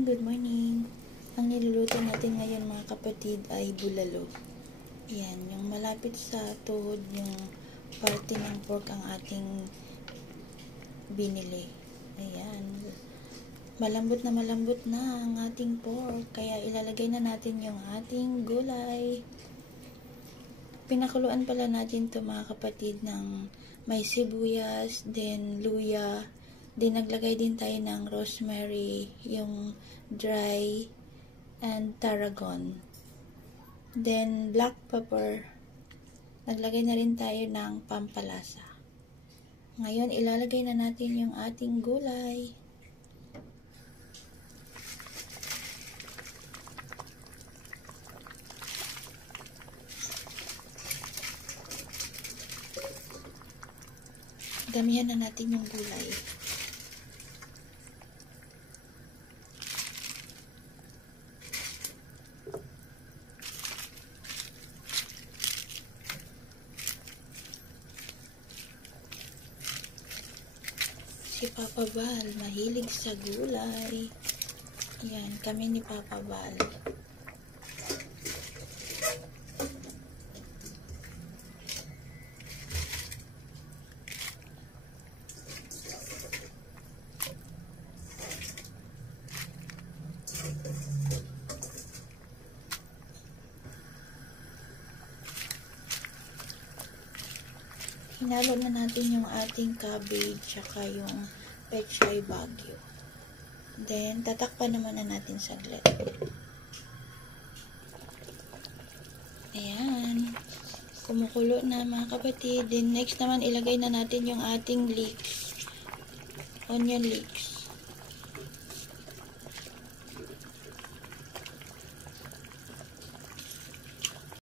good morning. Ang niluluto natin ngayon mga kapatid ay bulalo. Ayan, yung malapit sa tuhod yung parte ng pork ang ating binili. Ayan, malambot na ang ating pork, kaya ilalagay na natin yung ating gulay. Pinakuluan pala natin to mga kapatid ng may sibuyas, then luya, then naglagay din tayo ng rosemary, yung dry, and tarragon. Then black pepper. Naglagay na rin tayo ng pampalasa. Ngayon ilalagay na natin yung ating gulay. Damihan na natin yung gulay. Si Papa Bal, mahilig sa gulay. Yan, kami ni Papa Bal. Hinalo na natin yung ating cabbage tsaka yung pechay bagyo. Then, tatakpan naman na natin saglit. Ayan. Kumukulo na mga kapatid. Then, next naman, ilagay na natin yung ating leeks. Onion leeks.